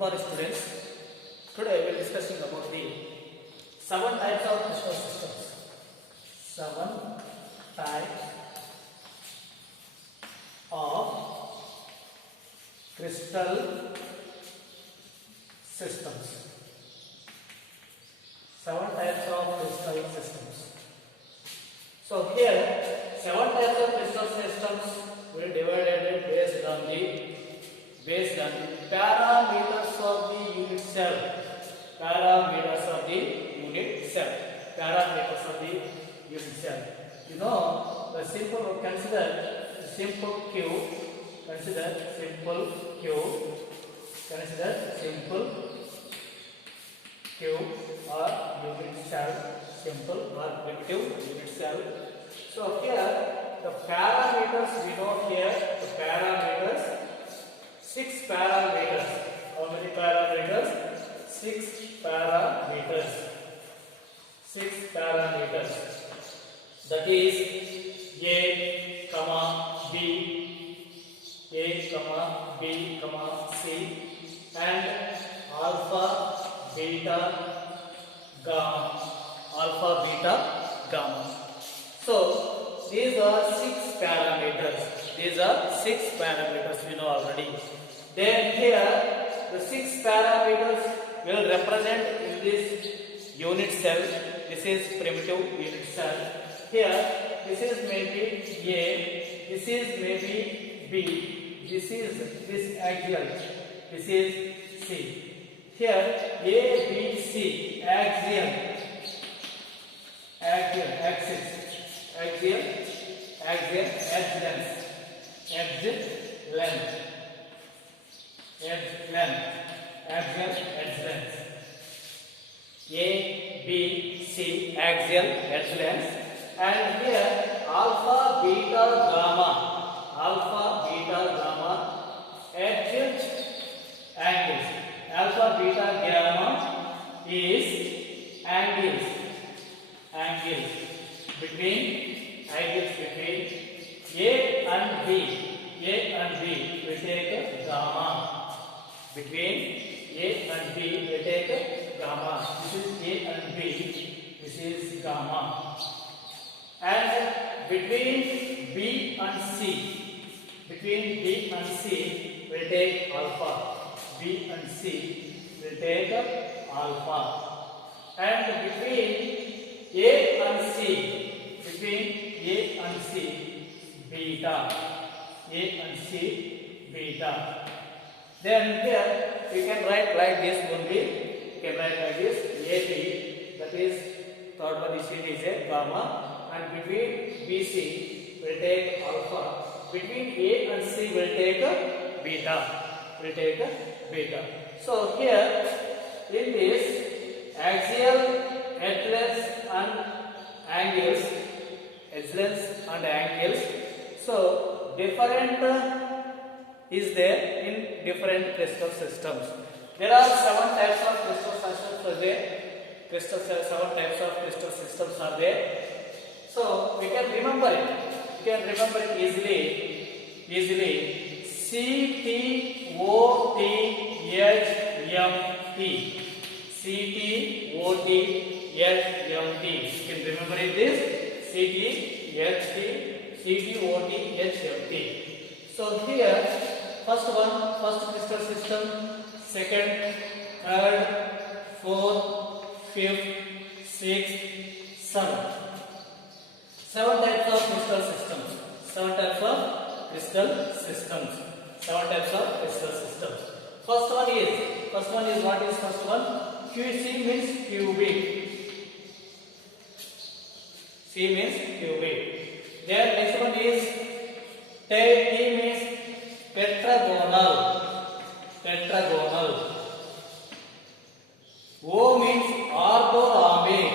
morning, students. Today we are discussing about the 7 types of crystal systems. 7 types of crystal systems. 7 types of crystal systems. So here 7 types of crystal systems will be divided based on the parameters of the unit cell. Parameters of the unit cell. Parameters of the unit cell. You know the simple. Consider simple cube. Consider simple cube. Consider simple cube or unit cell. Simple or primitive unit cell. So here the parameters we know here. The parameters. 6 parameters. How many parameters? 6 parameters. 6 parameters. That is A, B, A, B, C, and alpha, beta, gamma. Alpha, beta, gamma. So these are 6 parameters. These are 6 parameters we know already. Then here the 6 parameters will represent in this unit cell. This is primitive unit cell. Here this is maybe A, this is maybe B, this is this axial, this is C. Here A, B, C, axial, axis, axial, edge length, axial edge length. A, B, C, axial edge length, and here alpha, beta, gamma, edge angles. Alpha, beta, gamma is angles between A and B. A and B will take gamma. Between A and B will take gamma. This is A and B. This is gamma. And between B and C will take alpha. B and C will take alpha. And between A and C, beta. A and C, beta. Then here we can write like this only. You can write like this. AB, that is third one is a gamma, and between BC will take alpha. Between A and C will take beta. So here in this axial, edgeless and angles, so different is there in different crystal systems. There are 7 types of crystal systems are there. 7 types of crystal systems are there. So we can remember it. Easily. CTOTHMT. You can remember it this CTOTHMT. So here first crystal system, second, third, fourth, fifth, sixth, seventh. 7 types of crystal systems. 7 types of crystal systems. First one is what is first one? QC means cubic. C means cubic. Then next one is T means tetragonal. O means orthorhombic.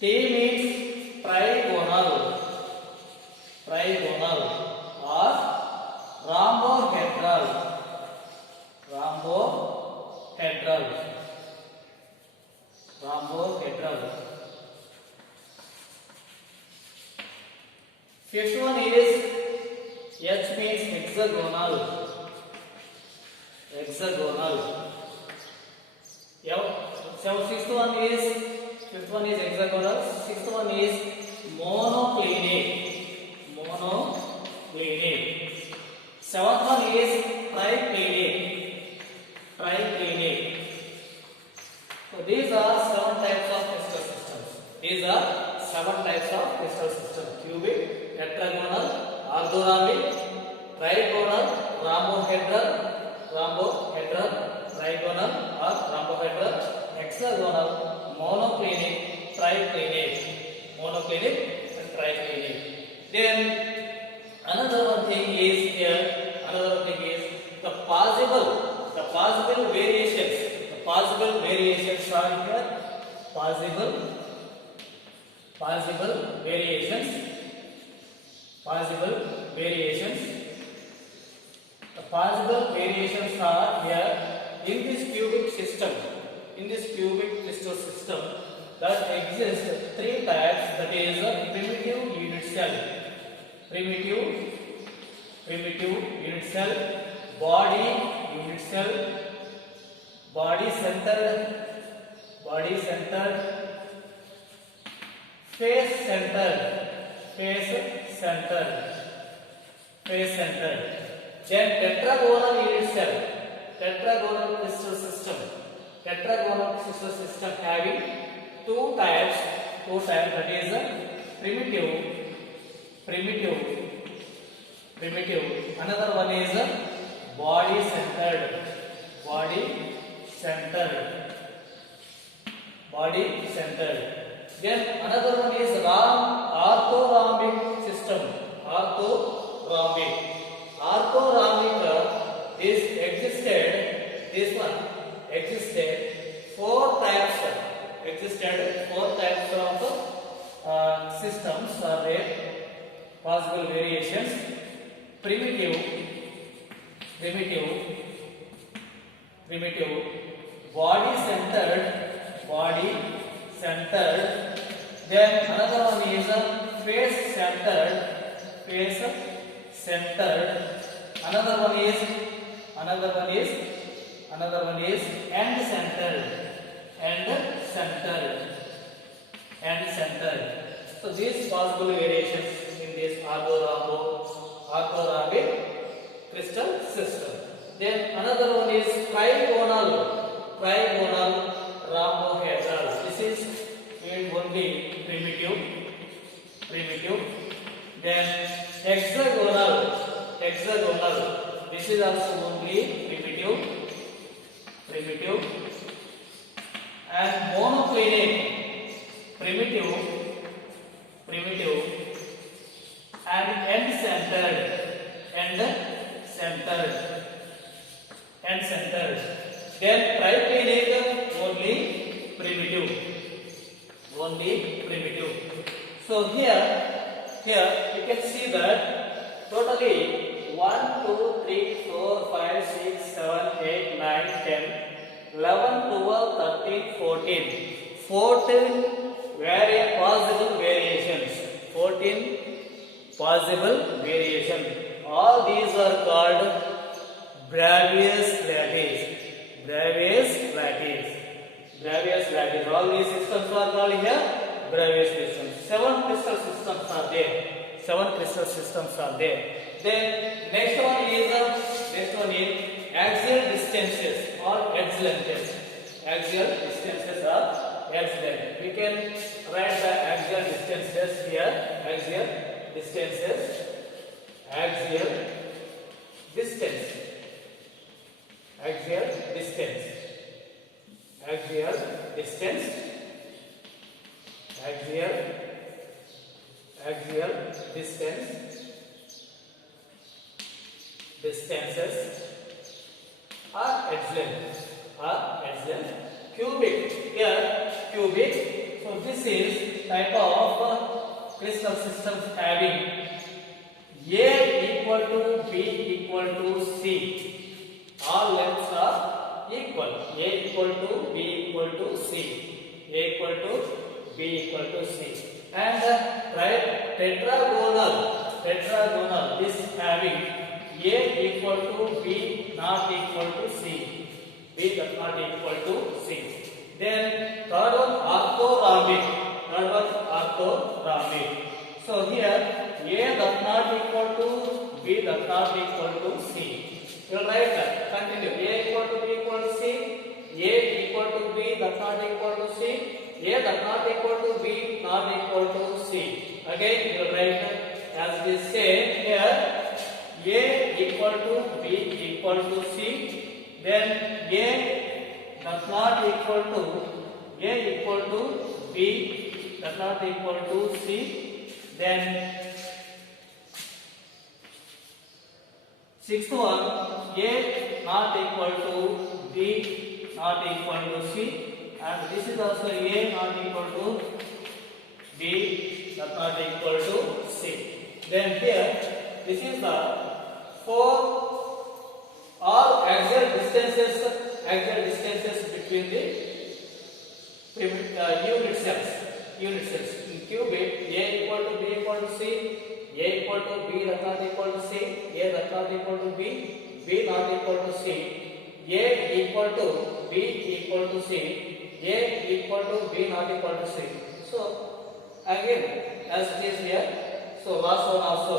T means trigonal or rhombohedral. Fifth one is H means hexagonal. Hexagonal. So fifth one is hexagonal. Sixth one is monoclinic. Monoclinic. Seventh one is triclinic. Triclinic. So these are seven types of crystal systems. These are seven types of crystal systems: cubic, tetragonal, orthorhombic, trigonal, rhombohedral, trigonal or rhombohedral, hexagonal, monoclinic, triclinic, and triclinic. Then another one thing is here. Another thing is the possible variations. The possible variations are here. Possible variations. The possible variations are here in this cubic system. In this cubic crystal system, that exists three types. That is primitive unit cell, body unit cell, body centered, face centered. Then tetragonal unit cell, tetragonal crystal system having two types. That is primitive. Another one is body centered. Then another one is orthorhombic system. Orthorhombic is existed. This one existed four types of systems are there. Possible variations: primitive, body centered. Then another one is face centered. Another one is end centered. So these possible variations in this orthorhombic crystal system. Then another one is trigonal rhombohedral. This is only primitive. Then hexagonal. This is also only primitive. And monoclinic, primitive, and end centered. Then triclinic, only primitive. So here you can see that totally 1, 2, 3, 4, 5, 6, 7, 8, 9, 10, 11, 12, 13, 14. 14 possible variations. All these are called Bravais lattice. All these systems are called here Bravais systems. 7 crystal systems are there. Then next one is axial distances or edge lengths. Axial distances are edge length. We can write the axial distances here. Axial distance. Distances are edge length. Cubic. So this is type of crystal systems having A equal to B equal to C. All lengths are equal. A equal to B equal to C. And tetragonal tetragonal is having A equal to B not equal to C. B does not equal to C. Then third one orthorhombic. Third one orthorhombic. So here A does not equal to B does not equal to C. You will write that. Continue. A equal to B equal to C. A equal to B does not equal to C. A does not equal to B not equal to C. Again you will write as we say here. A equal to B equal to C, then A does not equal to B does not equal to C, then sixth one A not equal to B not equal to C, and this is also A not equal to B does not equal to C. Then here this is the four all axial distances between the unit cells. In qubit, A equal to B equal to C, A equal to B does not equal to C, A does not equal to B, B not equal to C, A equal to B equal to C, A equal to B not equal to C. So again, as it is here, so last one also.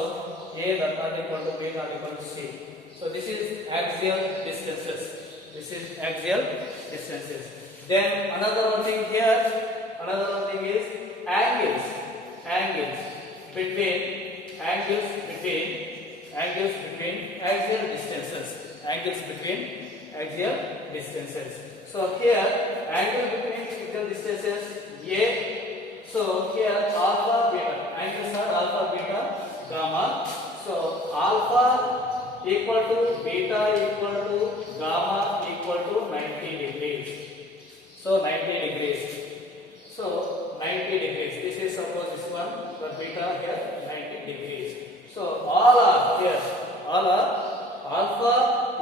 A does not equal to B not equal to C. So this is axial distances. This is axial distances. Then another one thing here. Another one thing is angles. Angles between axial distances. Angles between axial distances. So here angle between axial distances A. So here alpha beta. Angles are alpha beta gamma. So alpha equal to beta equal to gamma equal to 90 degrees. So 90 degrees. So 90 degrees. This is suppose this one, but beta here 90 degrees. So all are here. All are alpha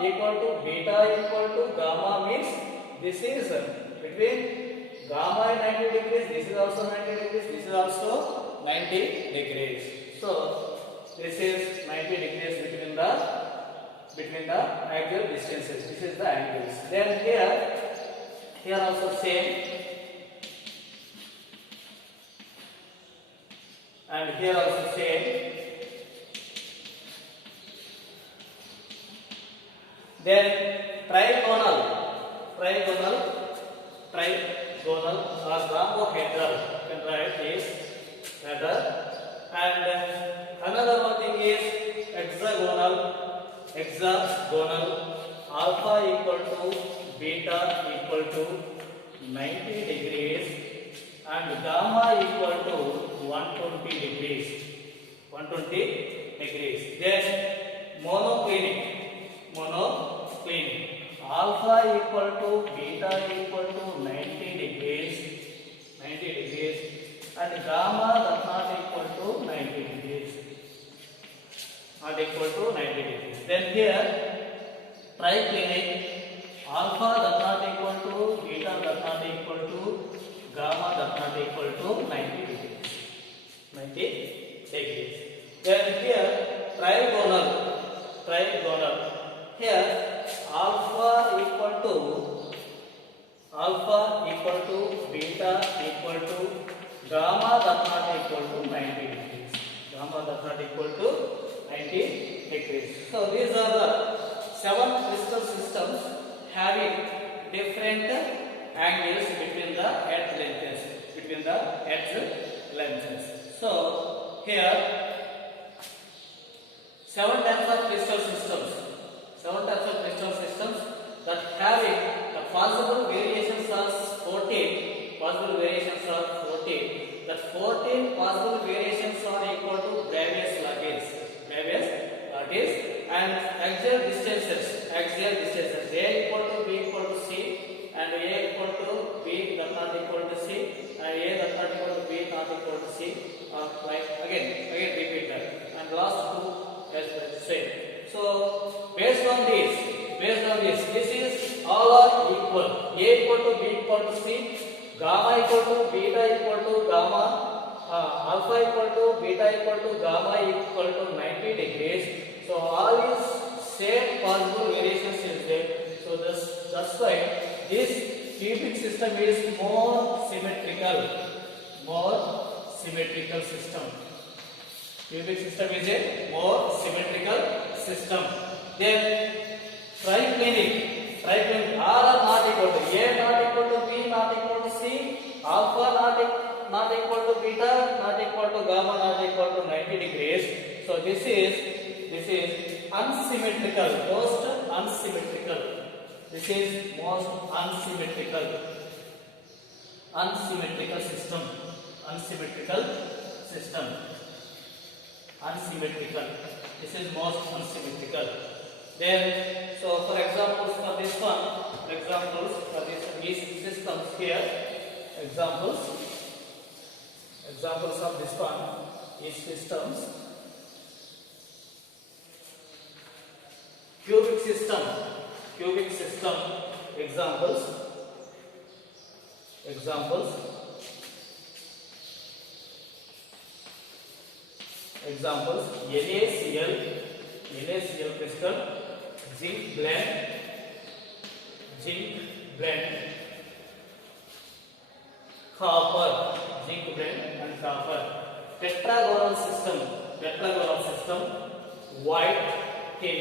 equal to beta equal to gamma means this is between gamma and 90 degrees. This is also 90 degrees. This is also 90 degrees. So this is 90 degrees between the axial distances. This is the angles. Then here also same, and here also same. Then trigonal or rhombohedral. You can write this letter. And another one thing is hexagonal. Alpha equal to beta equal to 90 degrees and gamma equal to 120 degrees. 120 degrees. Then monoclinic. Alpha equal to beta equal to 90 degrees. And gamma does not equal to 90 degrees. Not equal to 90 degrees. Then here triclinic. Alpha does not equal to beta does not equal to gamma does not equal to 90 degrees. 90 degrees. Then here trigonal. Here alpha equal to beta equal to gamma does not equal to 90 degrees. Gamma does not equal to 90 degrees. So these are the 7 crystal systems having different angles between the edge lengths. So here 7 types of crystal systems. 7 types of crystal systems that having the possible variations are 14. Possible variations are 14. That 14 possible variations are equal to Bravais Lagrange. And axial distances. A equal to B equal to C, and A equal to B does not equal to C, and A does not equal to B not equal to C. Like again repeat that. And last two as the same. So based on this, this is all are equal. A equal to B equal to C, gamma equal to beta equal to gamma, alpha equal to beta equal to gamma equal to 90 degrees. So all is same possible variations is there. So that's why this cubic system is more symmetrical system. Cubic system is a more symmetrical system. Then triclinic are not equal to A, not equal to B, not equal to C, alpha not equal to beta, not equal to gamma, not equal to 90 degrees. So this is unsymmetrical, most unsymmetrical. This is most unsymmetrical system. Unsymmetrical. This is most unsymmetrical. Then, so for examples for this one, these systems here, examples of this one is systems. Cubic system examples NaCl crystal, zinc blend, copper, zinc blend and copper. Tetragonal system, white tin,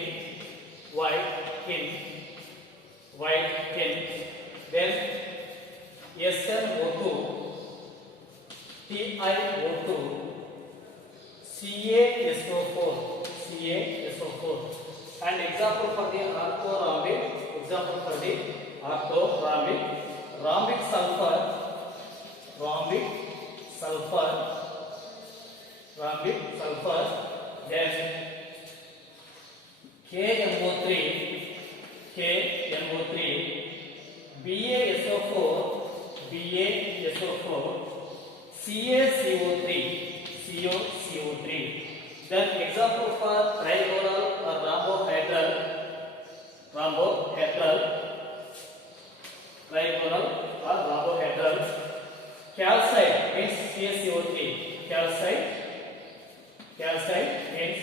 then SnO2, TiO2, CaSO4. And example for the orthorhombic, rhombic sulfur, then KMO3, BaSO4, CaCO3. Then example for trigonal or rhombohedral, calcite means CaCO3. Calcite means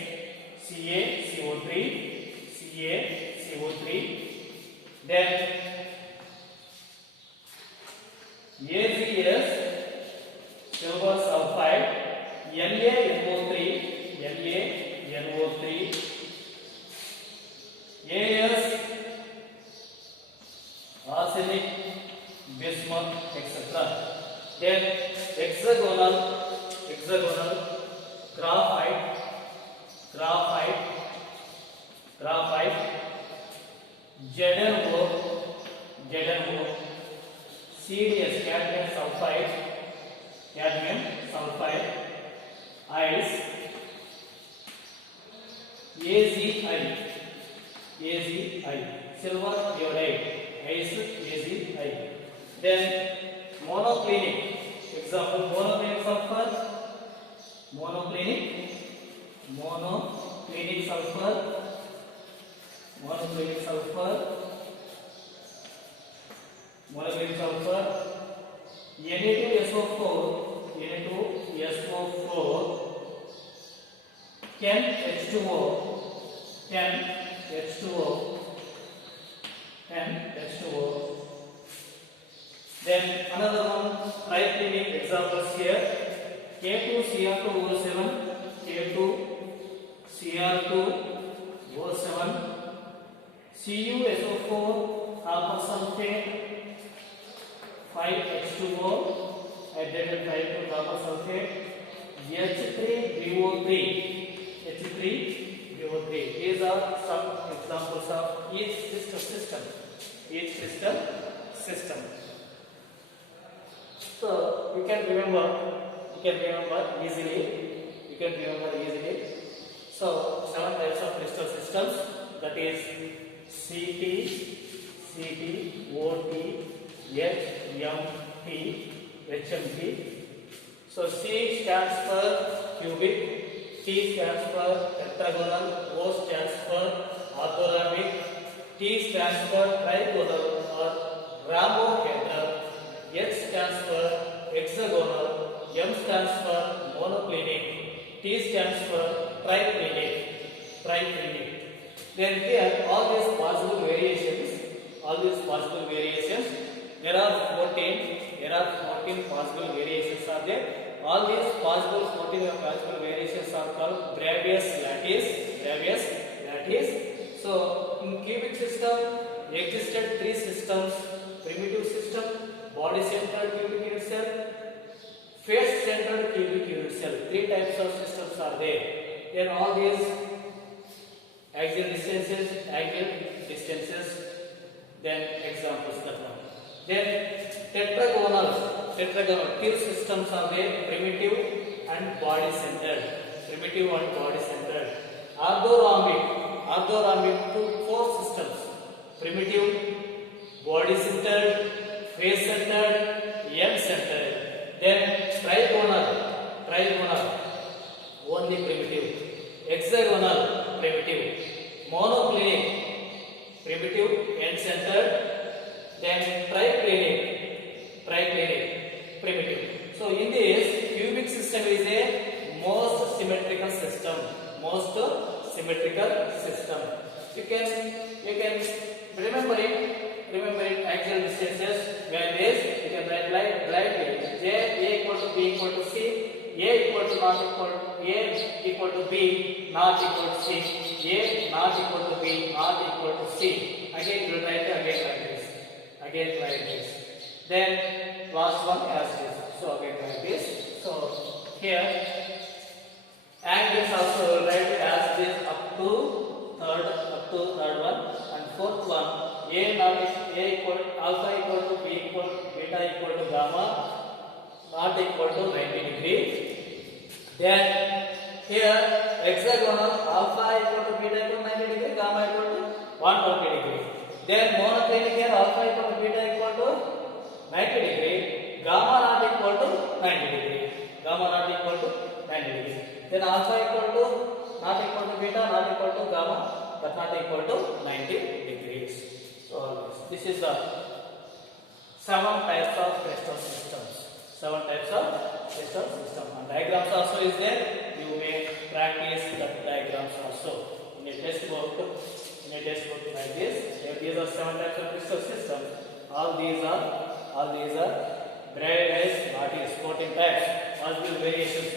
CaCO3. Then AgS, silver sulfide, NaNO3, AS, arsenic, bismuth, etc. Then hexagonal, graphite, ZnO, CdS, cadmium sulfide, ice, AZI, silver iodide, ice, AZI. Then monoclinic, example monoclinic sulfur, monoclinic sulfur, Na2SO4, CnH2O, Then another one, triclinic examples here, K2Cr2O7, CuSO4, copper sulfate, 5H2O, hydrated 5 copper sulfate, H3BO3. These are some examples of each system. So you can remember easily. So 7 types of crystal systems, that is CT, OT, HMT, HMT. So C stands for cubic, T stands for tetragonal, O stands for orthorhombic, T stands for trigonal or rhombohedral, H stands for hexagonal, M stands for monoclinic. T stands for triprenate. Triprenate. Then here all these possible variations, there are 14 possible variations are there. All these possible 14 possible variations are called Bravais lattice. So in cubic system existed three systems: primitive system, body centered cubic unit cell, face centered cubic unit cell. Three types of systems are there. Then all these axial distances, then examples that one. Then tetragonal tube systems are there: primitive and body centered. Orthorhombic four systems: primitive, body centered, face centered, M centered. Then trigonal, only primitive. Hexagonal, primitive. Monoclinic, primitive, end centered. Then triclinic, primitive. So in this, cubic system is a most symmetrical system. You can remember it axial distances. Where this you can write like this: J A equal to B equal to C, A equal to not equal A equal to B, not equal to C, A not equal to B, not equal to C. Again you will write again like this. Then last one as this. So again like this. So here angles also will write as this up to third one, and fourth one A equal alpha equal to B equal beta equal to gamma not equal to 90 degree. Then here hexagonal alpha equal to beta equal to 90 degree, gamma equal to 120 degree. Then monoclinic here alpha equal to beta equal to 90 degree, gamma not equal to 90 degree. Then alpha equal to not equal to beta, not equal to gamma, but not equal to 90 degrees. So this is the 7 types of crystal systems. And diagrams also is there. You may practice the diagrams also in a test book. Like this. These are 7 types of crystal systems. All these are Bravais lattice, 14 types. Possible variations